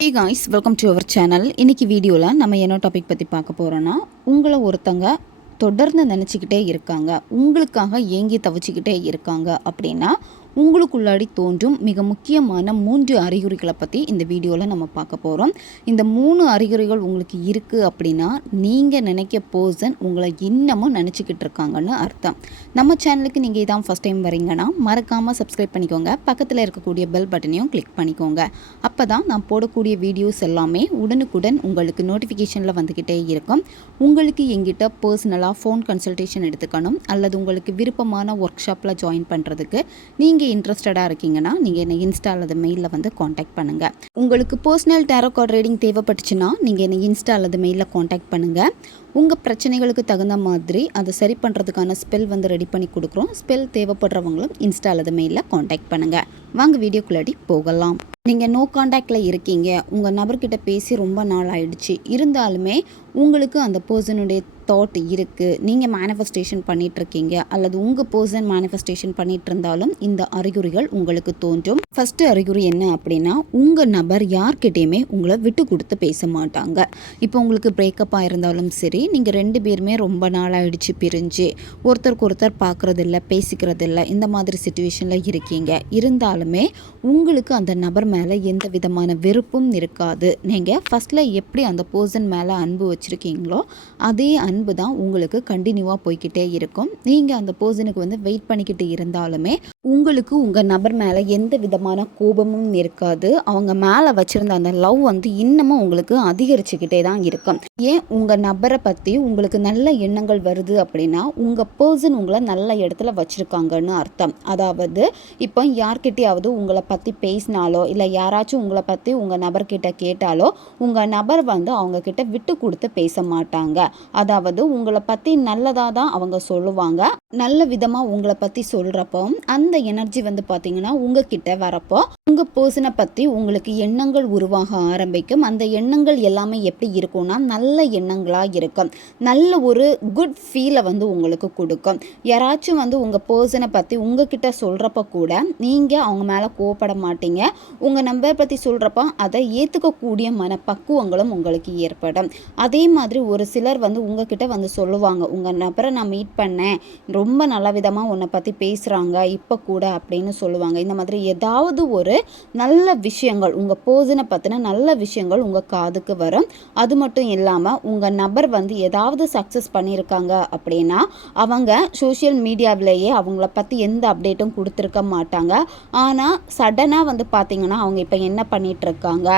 Hey guys welcome to our channel இன்றைக்கி வீடியோவில் நம்ம என்ன டாபிக் பற்றி பார்க்க போகிறோன்னா உங்களை ஒருத்தங்க தொடர்ந்து நினச்சிக்கிட்டே இருக்காங்க. உங்களுக்காக ஏங்கி தவிச்சிக்கிட்டே இருக்காங்க அப்படின்னா உங்களுக்குள்ளாடி தோன்றும் மிக முக்கியமான மூன்று அறிகுறிகளை பற்றி இந்த வீடியோவில் நம்ம பார்க்க போகிறோம் இந்த மூணு அறிகுறிகள் உங்களுக்கு இருக்குது அப்படின்னா நீங்கள் நினைக்க பர்சன் உங்களை இன்னமும் நினச்சிக்கிட்டு இருக்காங்கன்னு அர்த்தம். நம்ம சேனலுக்கு நீங்கள் இதான் ஃபஸ்ட் டைம் வரீங்கன்னா மறக்காமல் சப்ஸ்கிரைப் பண்ணிக்கோங்க. பக்கத்தில் இருக்கக்கூடிய பெல் பட்டனையும் கிளிக் பண்ணிக்கோங்க. அப்போ தான் நான் போடக்கூடிய வீடியோஸ் எல்லாமே உடனுக்குடன் உங்களுக்கு நோட்டிஃபிகேஷனில் வந்துக்கிட்டே இருக்கும். உங்களுக்கு எங்கிட்ட பர்சனலாக ஃபோன் கன்சல்டேஷன் எடுத்துக்கணும். அல்லது உங்களுக்கு விருப்பமான ஒர்க் ஷாப்பில் ஜாயின் பண்ணுறதுக்கு நீங்கள் இன்ட்ரெஸ்டடாக இருக்கீங்கன்னா நீங்கள் என்னை இன்ஸ்டா அல்லது மெயிலில் வந்து காண்டாக்ட் பண்ணுங்கள் உங்களுக்கு பர்சனல் டேரோ கார்டு ரீடிங் தேவைப்பட்டுச்சுன்னா நீங்கள் என்னை இன்ஸ்டா அல்லது மெயிலில் காண்டாக்ட் பண்ணுங்கள் உங்கள் பிரச்சனைகளுக்கு தகுந்த மாதிரி அதை சரி பண்ணுறதுக்கான ஸ்பெல் வந்து ரெடி பண்ணி கொடுக்குறோம். ஸ்பெல் தேவைப்படுறவங்களும் இன்ஸ்டா அல்லது மெயிலில் காண்டாக்ட் பண்ணுங்கள் வாங்க வீடியோக்குள்ளாடி போகலாம். நீங்கள் நோ காண்டாக்டில் இருக்கீங்க. உங்கள் நபர்கிட்ட பேசி ரொம்ப நாள் ஆயிடுச்சு. இருந்தாலுமே உங்களுக்கு அந்த பர்சனுடைய தாட் இருக்குது நீங்கள் மேனிஃபெஸ்டேஷன் பண்ணிகிட்ருக்கீங்க அல்லது உங்கள் பர்சன் மேனிஃபெஸ்டேஷன் பண்ணிகிட்டு இருந்தாலும் இந்த அறிகுறிகள் உங்களுக்கு தோன்றும். ஃபஸ்ட்டு அறிகுறி என்ன அப்படின்னா உங்கள் நபர் யார்கிட்டேயுமே உங்களை விட்டு கொடுத்து பேச மாட்டாங்க. இப்போ உங்களுக்கு பிரேக்கப்பாக இருந்தாலும் சரி நீங்கள் ரெண்டு பேருமே ரொம்ப நாள் ஆகிடுச்சு பிரிஞ்சு. ஒருத்தருக்கு ஒருத்தர் பார்க்குறதில்ல பேசிக்கிறதில்ல இந்த மாதிரி சுச்சுவேஷனில் இருக்கீங்க. இருந்தாலுமே உங்களுக்கு அந்த நபர் மேலே எந்த விதமான வெறுப்பும் இருக்காது. நீங்கள் ஃபஸ்ட்டில் எப்படி அந்த பர்சன் மேலே அன்பு வச்சுருக்கீங்களோ அதே அன்பு தான் உங்களுக்கு கண்டினியூவாக போய்க்கிட்டே இருக்கும். நீங்கள் அந்த பர்சனுக்கு வந்து வெயிட் பண்ணிக்கிட்டு இருந்தாலுமே உங்களுக்கு உங்கள் நபர் மேலே எந்த விதமான கோபமும் இருக்காது. அவங்க மேலே வச்சுருந்த அந்த லவ் வந்து இன்னமும் உங்களுக்கு அதிகரிச்சுக்கிட்டே தான் இருக்கும். ஏன்? உங்கள் நபரை பற்றி உங்களுக்கு நல்ல எண்ணங்கள் வருது அப்படின்னா உங்கள் பர்சன் உங்களை நல்ல இடத்துல வச்சுருக்காங்கன்னு அர்த்தம். அதாவது இப்போ யார்கிட்டயாவது உங்களை பற்றி பேசினாலோ இல்லை யாராச்சும் உங்களை பற்றி உங்கள் நபர்கிட்ட கேட்டாலோ உங்கள் நபர் வந்து அவங்க கிட்ட விட்டு கொடுத்து பேச மாட்டாங்க. அதாவது உங்களை பற்றி நல்லதாக தான் அவங்க சொல்லுவாங்க. நல்ல விதமாக உங்களை பற்றி சொல்கிறப்போ அந்த எனர்ஜி வந்து பார்த்தீங்கன்னா உங்ககிட்ட வரப்போ உங்கள் பர்சனை பற்றி உங்களுக்கு எண்ணங்கள் உருவாக ஆரம்பிக்கும். அந்த எண்ணங்கள் எல்லாமே எப்படி இருக்கும்னா நல்ல எண்ணங்களாக இருக்கும். நல்ல ஒரு குட் ஃபீலை வந்து உங்களுக்கு கொடுக்கும். யாராச்சும் வந்து உங்கள் பர்சனை பற்றி உங்ககிட்ட சொல்கிறப்ப கூட நீங்கள் அவங்க மேலே கோவப்பட மாட்டீங்க. உங்கள் நம்பரை பற்றி சொல்கிறப்ப அதை ஏற்றுக்கக்கூடிய மனப்பக்குவங்களும் உங்களுக்கு ஏற்படும். அதே மாதிரி ஒரு சிலர் வந்து உங்ககிட்ட வந்து சொல்லுவாங்க உங்கள் நபரை நான் மீட் பண்ணேன். ரொம்ப நல்ல விதமாக உன்னை பற்றி பேசுகிறாங்க இப்போ கூட அப்படின்னு சொல்லுவாங்க. இந்த மாதிரி ஏதாவது ஒரு நல்ல விஷயங்கள் உங்கள் போஸினை பற்றின நல்ல விஷயங்கள் உங்கள் காதுக்கு வரும். அது மட்டும் இல்லாமல் உங்கள் நபர் வந்து ஏதாவது சக்ஸஸ் பண்ணியிருக்காங்க அப்படின்னா அவங்க சோஷியல் மீடியாவிலேயே அவங்கள பற்றி எந்த அப்டேட்டும் கொடுத்துருக்க மாட்டாங்க. ஆனால் சடனாக வந்து பார்த்திங்கன்னா அவங்க இப்போ என்ன பண்ணிகிட்ருக்காங்க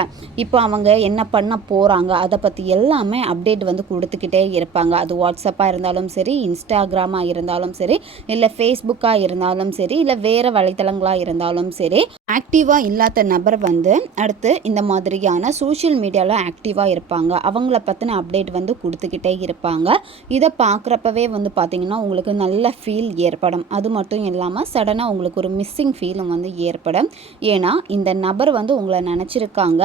இப்போ அவங்க என்ன பண்ண போகிறாங்க அதை பற்றி எல்லாமே அப்டேட் வந்து கொடுத்துக்கிட்டே இருப்பாங்க. அது வாட்ஸ்அப்பாக இருந்தாலும் சரி இன்ஸ்டாகிராமாக இருந்தாலும் சரி இல்லை ஃபேஸ்புக்காக இருந்தாலும் சரி இல்லை வேறு வலைத்தளங்களாக இருந்தாலும் சரி ஆக்டிவாக இல்லாத நபர் வந்து அடுத்து இந்த மாதிரியான சோஷியல் மீடியாவில் ஆக்டிவாக இருப்பாங்க. அவங்கள பற்றின அப்டேட் வந்து கொடுத்துக்கிட்டே இருப்பாங்க. இதை பார்க்குறப்பவே வந்து பார்த்திங்கன்னா உங்களுக்கு நல்ல ஃபீல் ஏற்படும். அது மட்டும் இல்லாமல் சடனாக உங்களுக்கு ஒரு மிஸ்ஸிங் ஃபீலும் வந்து ஏற்படும். ஏன்னா இந்த நபர் வந்து உங்களை நினச்சிருக்காங்க.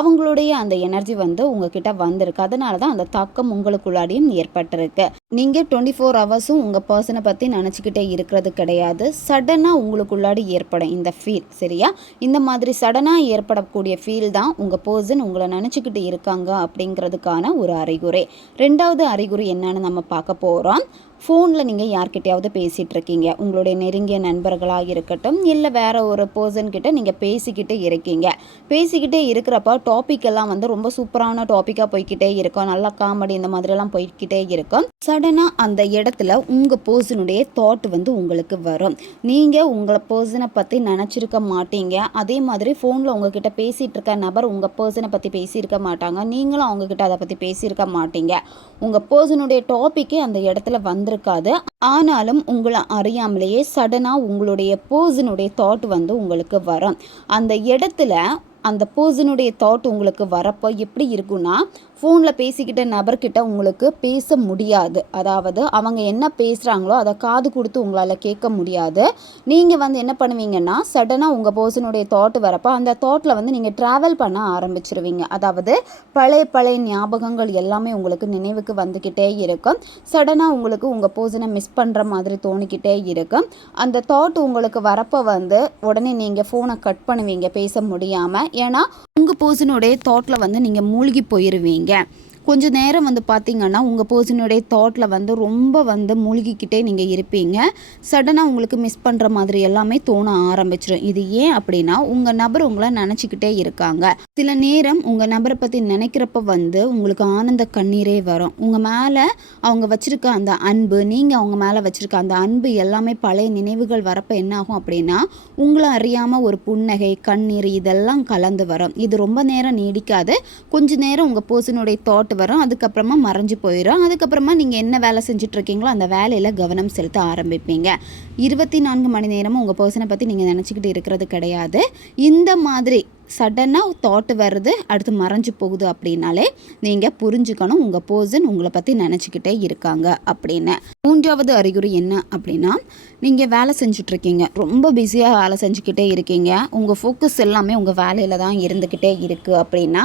அவங்களுடைய அந்த எனர்ஜி வந்து உங்ககிட்ட வந்திருக்கு. அதனால தான் அந்த தாக்கம் உங்களுக்குள்ளாடியும் ஏற்பட்டிருக்கு. நீங்கள் டுவெண்ட்டி ஃபோர் ஹவர்ஸும் உங்கள் பர்சனை பற்றி நினச்சிக்கிட்டே இருக்கிறது கிடையாது. சடனாக உங்களுக்குள்ளாடி ஏற்படும் இந்த ஃபீல் சரியா? இந்த மாதிரி சடனாக ஏற்படக்கூடிய ஃபீல் தான் உங்கள் பர்சன் உங்களை நினச்சிக்கிட்டு இருக்காங்க அப்படிங்கிறதுக்கான ஒரு அறிகுறி. ரெண்டாவது அறிகுறி என்னன்னு நம்ம பார்க்க போகிறோம் ஃபோனில் நீங்கள் யார்கிட்டையாவது பேசிகிட்டு இருக்கீங்க உங்களுடைய நெருங்கிய நண்பர்களாக இருக்கட்டும் இல்லை வேறு ஒரு பர்சன் கிட்ட நீங்கள் பேசிக்கிட்டே இருக்கீங்க. பேசிக்கிட்டே இருக்கிறப்ப டாபிக் எல்லாம் வந்து ரொம்ப சூப்பரான டாப்பிக்காக போய்க்கிட்டே இருக்கும். நல்லா காமெடி இந்த மாதிரிலாம் போய்க்கிட்டே இருக்கும். சடனாக அந்த இடத்துல உங்கள் பர்சனுடைய தாட் வந்து உங்களுக்கு வரும். நீங்கள் உங்களை பர்சனை பற்றி நினச்சிருக்க மாட்டீங்க. அதே மாதிரி ஃபோனில் உங்ககிட்ட பேசிகிட்டு இருக்க நபர் உங்கள் பர்சனை பற்றி பேசியிருக்க மாட்டாங்க. நீங்களும் அவங்கக்கிட்ட அதை பற்றி பேசியிருக்க மாட்டீங்க. உங்கள் பர்சனுடைய டாப்பிக்கே அந்த இடத்துல வந்து வந்திருக்காது. ஆனாலும் உங்களை அறியாமலேயே சடனாக உங்களுடைய பர்சனுடைய தாட் வந்து உங்களுக்கு வரும். அந்த இடத்துல அந்த பர்சனுடைய தாட் உங்களுக்கு வரப்போ எப்படி இருக்குன்னா ஃபோனில் பேசிக்கிட்ட நபர்கிட்ட உங்களுக்கு பேச முடியாது. அதாவது அவங்க என்ன பேசுகிறாங்களோ அதை காது கொடுத்து உங்களால் கேட்க முடியாது. நீங்கள் வந்து என்ன பண்ணுவீங்கன்னா சடனாக உங்கள் பர்சனுடைய தாட் வரப்போ அந்த தாட்டில் வந்து நீங்கள் ட்ராவல் பண்ண ஆரம்பிச்சிருவீங்க. அதாவது பழைய பழைய ஞாபகங்கள் எல்லாமே உங்களுக்கு நினைவுக்கு வந்துக்கிட்டே இருக்கும். சடனாக உங்களுக்கு உங்கள் பர்சனை மிஸ் பண்ணுற மாதிரி தோணிக்கிட்டே இருக்கும். அந்த தாட் உங்களுக்கு வரப்போ வந்து உடனே நீங்கள் ஃபோனை கட் பண்ணுவீங்க பேச முடியாமல் ஏன்னா உங்கள் பர்சனுடைய தாட்டில் வந்து நீங்கள் மூழ்கி போயிடுவீங்க கொஞ்ச நேரம் வந்து பார்த்தீங்கன்னா உங்கள் பர்சனுடைய தாட்டில் வந்து ரொம்ப வந்து மூழ்கிக்கிட்டே நீங்கள் இருப்பீங்க. சடனாக உங்களுக்கு மிஸ் பண்ணுற மாதிரி எல்லாமே தோண ஆரம்பிச்சிடும் இது ஏன் அப்படின்னா உங்கள் நபர் உங்களை நினச்சிக்கிட்டே இருக்காங்க. சில நேரம் உங்கள் நபரை பற்றி நினைக்கிறப்ப வந்து உங்களுக்கு ஆனந்த கண்ணீரே வரும். உங்கள் மேலே அவங்க வச்சுருக்க அந்த அன்பு நீங்கள் அவங்க மேலே வச்சுருக்க அந்த அன்பு எல்லாமே பழைய நினைவுகள் வரப்போ என்ன ஆகும் அப்படின்னா உங்களை அறியாமல் ஒரு புன்னகை கண்ணீர் இதெல்லாம் கலந்து வரும். இது ரொம்ப நேரம் நீடிக்காது. கொஞ்ச நேரம் உங்கள் பர்சனுடைய தாட் வரும் அதுக்கப்புறமா மறைஞ்சு போயிடும் அதுக்கப்புறமா நீங்கள் என்ன வேலை செஞ்சுட்டு இருக்கீங்களோ அந்த வேலையில் கவனம் செலுத்த ஆரம்பிப்பீங்க. இருபத்தி நான்கு மணி நேரமும் உங்கள் பர்சனை பற்றி நீங்கள் நினச்சிக்கிட்டு இருக்கிறது கிடையாது. இந்த மாதிரி சடனாக தாட் வருது அடுத்து மறைஞ்சு போகுது அப்படின்னாலே நீங்கள் புரிஞ்சுக்கணும் உங்கள் பர்சன் உங்களை பற்றி நினச்சிக்கிட்டே இருக்காங்க அப்படின்னு. மூன்றாவது அறிகுறி என்ன அப்படின்னா நீங்கள் வேலை செஞ்சுட்ருக்கீங்க. ரொம்ப பிஸியாக வேலை செஞ்சுக்கிட்டே இருக்கீங்க. உங்கள் ஃபோக்கஸ் எல்லாமே உங்கள் வேலையில் தான் இருந்துக்கிட்டே இருக்குது அப்படின்னா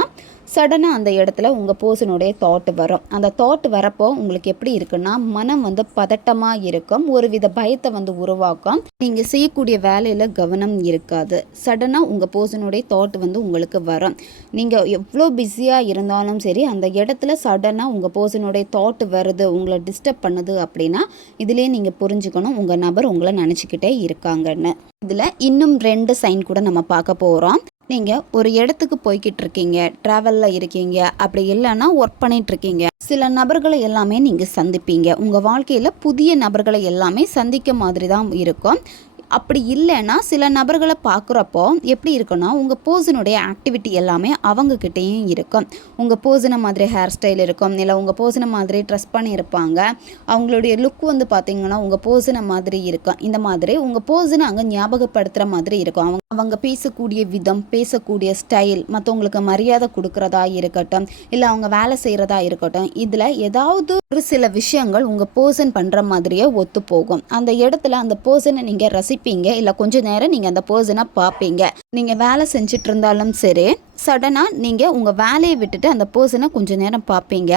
சடனாக அந்த இடத்துல உங்கள் பர்சனுடைய தாட் வரும். அந்த தாட் வரப்போ உங்களுக்கு எப்படி இருக்குன்னா மனம் வந்து பதட்டமாக இருக்கும். ஒரு வித பயத்தை வந்து உருவாக்கும். நீங்கள் செய்யக்கூடிய வேலையில் கவனம் இருக்காது. சடனாக உங்கள் பர்சனுடைய தாட் வந்து உங்களுக்கு வரும். நீங்கள் எவ்வளோ பிஸியாக இருந்தாலும் சரி அந்த இடத்துல சடனாக உங்கள் பர்சனுடைய தாட் வருது உங்களை டிஸ்டர்ப் பண்ணுது அப்படின்னா இதிலே நீங்கள் புரிஞ்சுக்கணும் உங்கள் நபர் உங்களை நினச்சிக்கிட்டே இருக்காங்கன்னு. இதில் இன்னும் ரெண்டு சைன் கூட நம்ம பார்க்க போகிறோம் நீங்கள் ஒரு இடத்துக்கு போய்கிட்டு இருக்கீங்க ட்ராவலில் இருக்கீங்க அப்படி இல்லைன்னா ஒர்க் பண்ணிகிட்டு இருக்கீங்க சில நபர்களை எல்லாமே நீங்கள் சந்திப்பீங்க. உங்கள் வாழ்க்கையில் புதிய நபர்களை எல்லாமே சந்திக்க மாதிரி தான் இருக்கும். அப்படி இல்லைன்னா சில நபர்களை பார்க்குறப்போ எப்படி இருக்குன்னா உங்கள் பர்சனுடைய ஆக்டிவிட்டி எல்லாமே அவங்கக்கிட்டேயும் இருக்கும். உங்கள் பர்சனை மாதிரி ஹேர் ஸ்டைல் இருக்கும் இல்லை உங்கள் பர்சனை மாதிரி ட்ரெஸ் பண்ணியிருப்பாங்க. அவங்களுடைய லுக் வந்து பார்த்திங்கன்னா உங்கள் பர்சனை மாதிரி இருக்கும். இந்த மாதிரி உங்கள் பர்சனை அங்கே ஞாபகப்படுத்துகிற மாதிரி இருக்கும். அவங்க அவங்க பேசக்கூடிய விதம் பேசக்கூடிய ஸ்டைல் மற்றவங்களுக்கு மரியாதை கொடுக்குறதா இருக்கட்டும் இல்லை அவங்க வேலை செய்கிறதா இருக்கட்டும் இதில் ஏதாவது ஒரு சில விஷயங்கள் உங்கள் பர்சன் பண்ணுற மாதிரியே ஒத்து போகும் அந்த இடத்துல அந்த பர்சனை நீங்கள் படிப்பீங்க இல்லை கொஞ்சம் நேரம் நீங்கள் அந்த பர்சனை பார்ப்பீங்க. நீங்கள் வேலை செஞ்சுட்டு இருந்தாலும் சரி சடனாக நீங்கள் உங்கள் வேலையை விட்டுட்டு அந்த பர்சனை கொஞ்ச நேரம் பார்ப்பீங்க.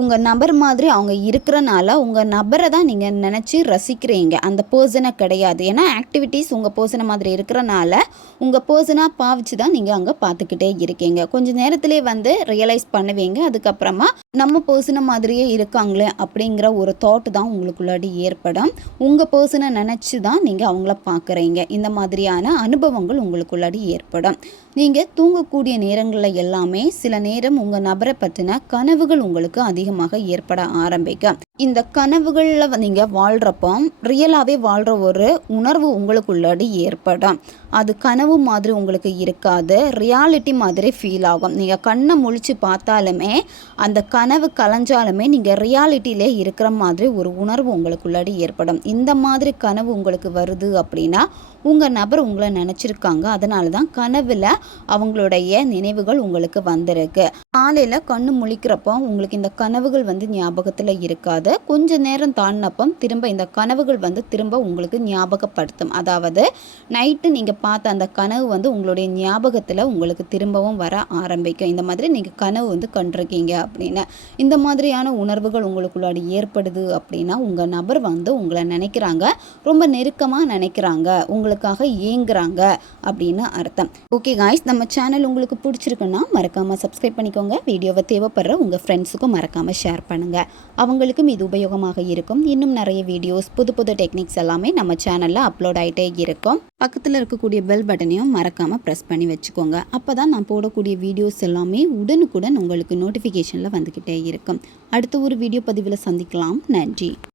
உங்கள் நபர் மாதிரி அவங்க இருக்கிறனால உங்கள் நபரை தான் நீங்கள் நினச்சி ரசிக்கிறீங்க. அந்த பர்சனை கிடையாது. ஏன்னா ஆக்டிவிட்டீஸ் உங்கள் பர்சனை மாதிரி இருக்கிறனால உங்கள் பர்சனாக பாவிச்சு தான் நீங்கள் அங்கே பார்த்துக்கிட்டே இருக்கீங்க. கொஞ்சம் நேரத்திலே வந்து ரியலைஸ் பண்ணுவீங்க. அதுக்கப்புறமா நம்ம பர்சனை மாதிரியே இருக்காங்களே அப்படிங்கிற ஒரு தாட் தான் உங்களுக்குள்ளாடி ஏற்படும். உங்கள் பர்சனை நினச்சி தான் நீங்கள் அவங்கள பார்க்குறீங்க இந்த மாதிரியான அனுபவங்கள் உங்களுக்குள்ளாடி ஏற்படும். நீங்கள் தூங்கக்கூடிய நேரங்களில் எல்லாமே சில நேரம் உங்கள் நபரை பற்றின கனவுகள் உங்களுக்கு அதிக அதிகமாக ஏற்பட ஆரம்பிக்கும். இந்த கனவுகளில் நீங்கள் வாழ்கிறப்போ ரியலாகவே வாழ்கிற ஒரு உணர்வு உங்களுக்குள்ளாடி ஏற்படும். அது கனவு மாதிரி உங்களுக்கு இருக்காது. ரியாலிட்டி மாதிரி ஃபீல் ஆகும். நீங்கள் கண்ணை முழிச்சு பார்த்தாலுமே அந்த கனவு கலைஞ்சாலுமே நீங்கள் ரியாலிட்டியிலே இருக்கிற மாதிரி ஒரு உணர்வு உங்களுக்குள்ளாடி ஏற்படும். இந்த மாதிரி கனவு உங்களுக்கு வருது அப்படின்னா உங்கள் நபர் உங்களை நினச்சிருக்காங்க. அதனால தான் கனவில் அவங்களுடைய நினைவுகள் உங்களுக்கு வந்திருக்கு. காலையில் கண்ணு முழிக்கிறப்போ உங்களுக்கு இந்த கனவுகள் வந்து ஞாபகத்தில் இருக்காது. கொஞ்ச நேரம் தாண்டினப்பம் திரும்ப இந்த கனவுகள் வந்து திரும்ப உங்களுக்கு ஞாபகப்படுத்தும். அதாவது நைட்டு நீங்கள் பார்த்த அந்த கனவு வந்து உங்களுடைய ஞாபகத்தில் உங்களுக்கு திரும்பவும் வர ஆரம்பிக்கும். இந்த மாதிரி நீங்கள் கனவு வந்து கண்டிருக்கீங்க அப்படின்னு. இந்த மாதிரியான உணர்வுகள் உங்களுக்குள்ளாடி ஏற்படுது அப்படின்னா உங்கள் நபர் வந்து உங்களை நினைக்கிறாங்க. ரொம்ப நெருக்கமாக நினைக்கிறாங்க. உங்களுக்காக ஏங்குறாங்க அப்படின்னு அர்த்தம். ஓகே காய்ஸ் நம்ம சேனல் உங்களுக்கு பிடிச்சிருக்குன்னா மறக்காமல் சப்ஸ்கிரைப் பண்ணிக்கோங்க. வீடியோவை தேவைப்படுற உங்கள் ஃப்ரெண்ட்ஸுக்கும் மறக்காமல் ஷேர் பண்ணுங்கள் அவங்களுக்கும் இது உபயோகமாக இருக்கும். இன்னும் நிறைய வீடியோஸ் புது புது டெக்னிக்ஸ் எல்லாமே நம்ம சேனலில் அப்லோட் ஆகிட்டே இருக்கும். பக்கத்தில் இருக்கக்கூடிய பெல் பட்டனையும் மறக்காமல் ப்ரெஸ் பண்ணி வச்சுக்கோங்க. அப்போ தான் நான் போடக்கூடிய வீடியோஸ் எல்லாமே உடனுக்குடன் உங்களுக்கு நோட்டிஃபிகேஷனில் வந்துக்கிட்டே இருக்கும். அடுத்த ஒரு வீடியோ பதிவில் சந்திக்கலாம். நன்றி.